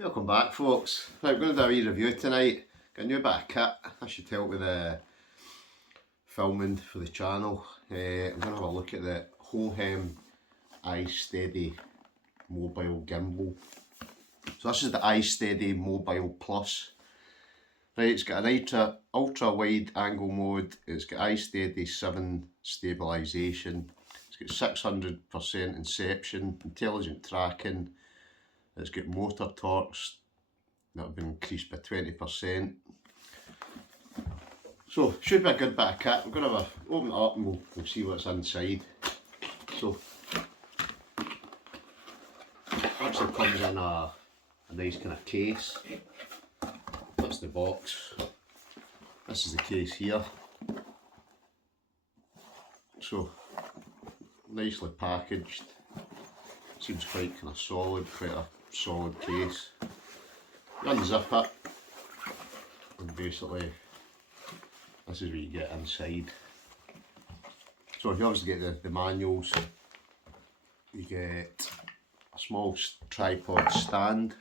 Welcome back, folks. Right, we're going to do a wee review tonight. Got a new bit of kit. I should help with the filming for the channel. I'm going to have a look at the Hohem iSteady mobile gimbal. So this is the iSteady Mobile Plus. Right, it's got an ultra wide angle mode. It's got iSteady 7 stabilization. It's got 600% Inception, intelligent tracking. It's got motor torques that have been increased by 20%. So should be a good bit of kit. We're going to open it up and we'll see what's inside. So it actually comes in a nice kind of case. That's the box. This is the case here. So nicely packaged. Seems quite kind of solid, quite a solid case. You unzip it and basically this is what you get inside. So you obviously get the manuals. You get a small tripod stand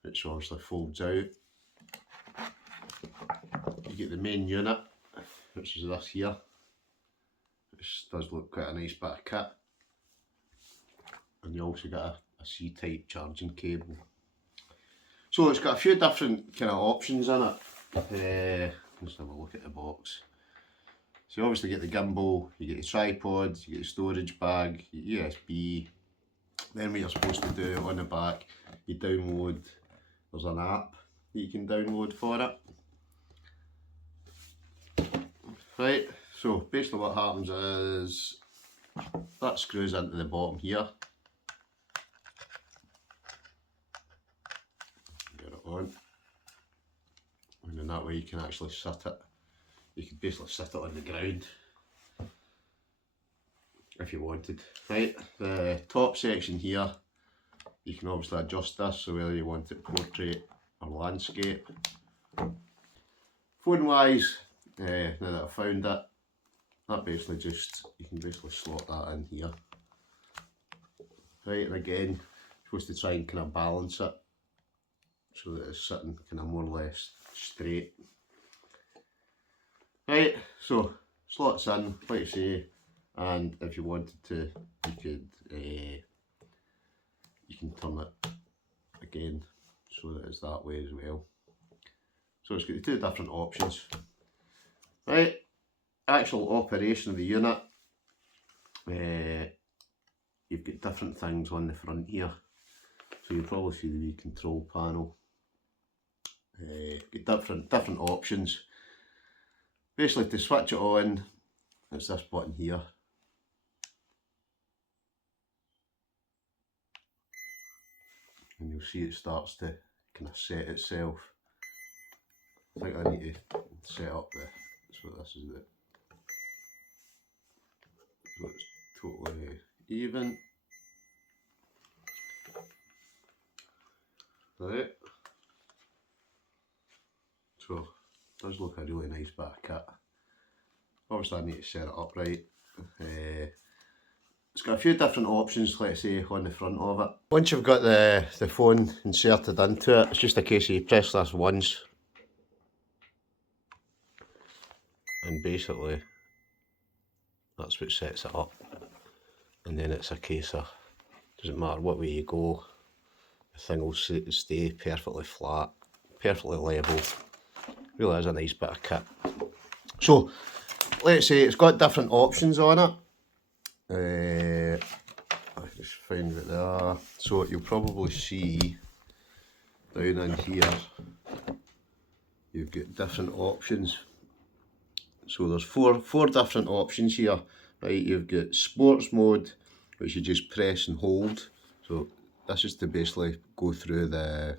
which obviously folds out. You get the main unit, which is this here, which does look quite a nice bit of kit. And you also get a C-type charging cable. So it's got a few different kind of options in it. Let's have a look at the box. So you obviously get the gimbal, you get the tripod, you get the storage bag, your USB. Then what you're supposed to do on the back, you download, there's an app that you can download for it. Right, so basically what happens is that screws into the bottom here. Get it on. And then that way you can actually sit it. You could basically sit it on the ground if you wanted. Right, the top section here, you can obviously adjust this, so whether you want it portrait or landscape. Phone wise, now that I've found it, that basically just, you can basically slot that in here. Right, and again, you're supposed to try and kind of balance it so that it's sitting kind of more or less straight. Right, so slots in, like I say, and if you wanted to, you could you can turn it again so that it's that way as well. So it's got the two different options. Right, actual operation of the unit. You've got different things on the front here. So you'll probably see the wee control panel. Get different options. Basically, to switch it on, it's this button here. And you'll see it starts to kind of set itself. I think I need to set up so this is it. So it's totally even. Right. So it does look a really nice bit of kit. Obviously I need to set it up right. It's got a few different options, let's say, on the front of it. Once you've got the phone inserted into it, it's just a case of you press this once. And basically, that's what sets it up. And then it's a case of, doesn't matter what way you go, the thing will stay perfectly flat, perfectly level. Really is a nice bit of kit. So, let's say it's got different options on it. I just find what they are. So you'll probably see down in here, you've got different options. So there's four different options here. Right, you've got sports mode, which you just press and hold. So this is to basically go through the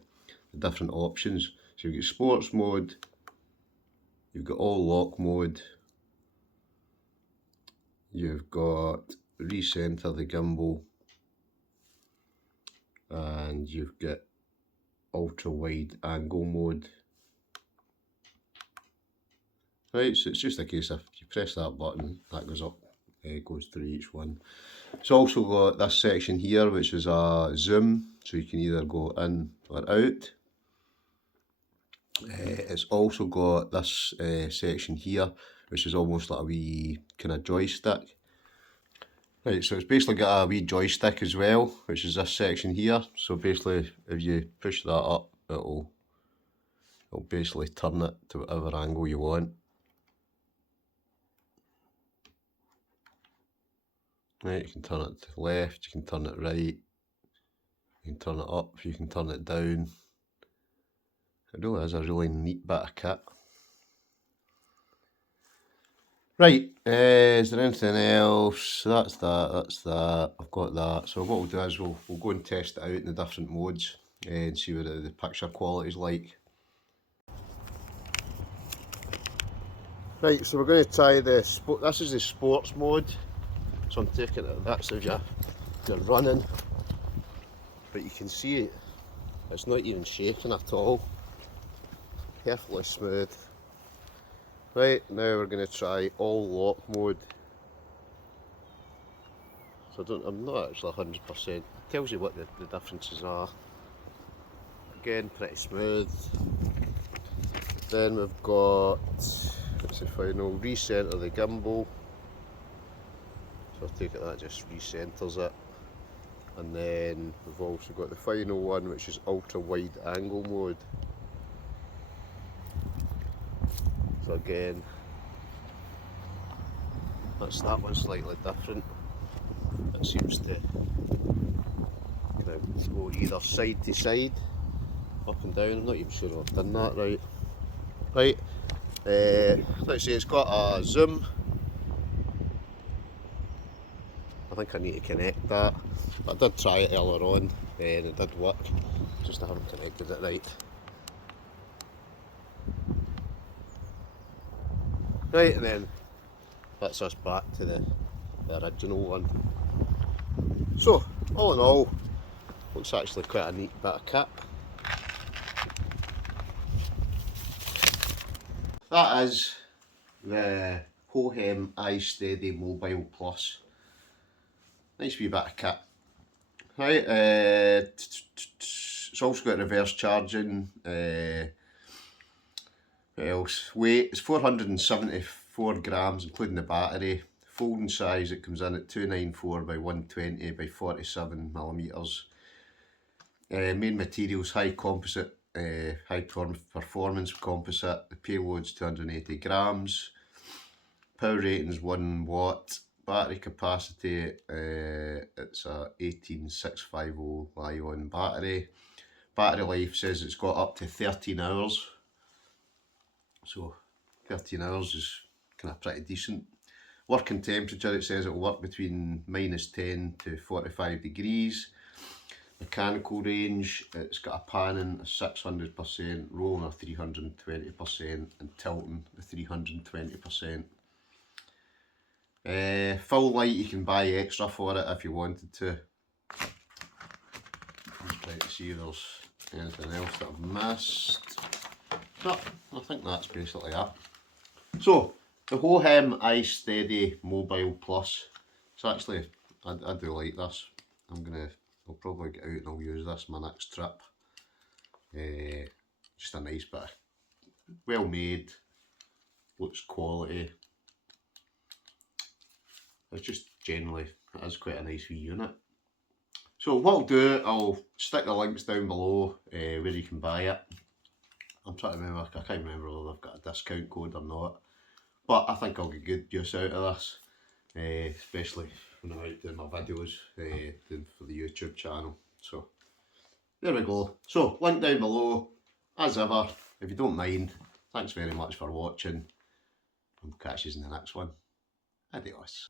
different options. So you've got sports mode, you've got all lock mode, you've got recenter the gimbal, and you've got ultra wide angle mode. Right, so it's just a case of you press that button, that goes up goes through each one. It's also got this section here, which is a zoom, so you can either go in or out. It's also got this section here, which is almost like a wee kind of joystick. Right, so it's basically got a wee joystick as well, which is this section here. So basically, if you push that up, it'll basically turn it to whatever angle you want. Right, you can turn it to the left, you can turn it right, you can turn it up, you can turn it down. It really is a really neat bit of kit. Right, is there anything else? That's that, I've got that. So what we'll do is we'll go and test it out in the different modes and see what the picture quality is like. Right, so we're going to try this is the sports mode. So I'm taking it, that's if you're running. But you can see it's not even shaking at all. Perfectly smooth. Right, now we're going to try all lock mode. So I'm not actually 100%. It tells you what the differences are. Again, pretty smooth. Then we've got, what's the final, recenter the gimbal. So I take it that just recenters it. And then we've also got the final one, which is ultra wide angle mode. So again, that one's slightly different. It seems to kind of go either side to side, up and down. I'm not even sure if I've done that right. Right, let's see, it's got a zoom. I think I need to connect that. I did try it earlier on and it did work, just I haven't connected it right. Right, and then that's us back to the original one. So, all in all, looks actually quite a neat bit of kit. That is the Hohem iSteady Mobile Plus. Nice wee bit of kit. Right, it's also got reverse charging. What else? Weight is 474 grams, including the battery. Folding size, it comes in at 294 by 120 by 47 millimeters. Main materials, high composite, high performance composite. The payload's 280 grams. Power rating is 1 watt. Battery capacity, it's a 18650 Li-ion battery. Battery life says it's got up to 13 hours. So 13 hours is kind of pretty decent. Working temperature, it says it will work between -10 to 45 degrees. Mechanical range, it's got a panning of 600%, rolling of 320% and tilting of 320%. Full light, you can buy extra for it if you wanted to. Just try to see if there's anything else that I've missed. No, I think that's basically it. So, the Hohem iSteady Mobile Plus. It's actually, I do like this. I'll probably get out and I'll use this my next trip. Just a nice bit, well made, looks quality. It's just generally, it is quite a nice wee unit. So what I'll do, I'll stick the links down below where you can buy it. I'm trying to remember, I can't remember whether I've got a discount code or not. But I think I'll get good use out of this. Especially when I'm out doing my videos for the YouTube channel. So there we go. So link down below. As ever, if you don't mind, thanks very much for watching. I'll catch you in the next one. Adios.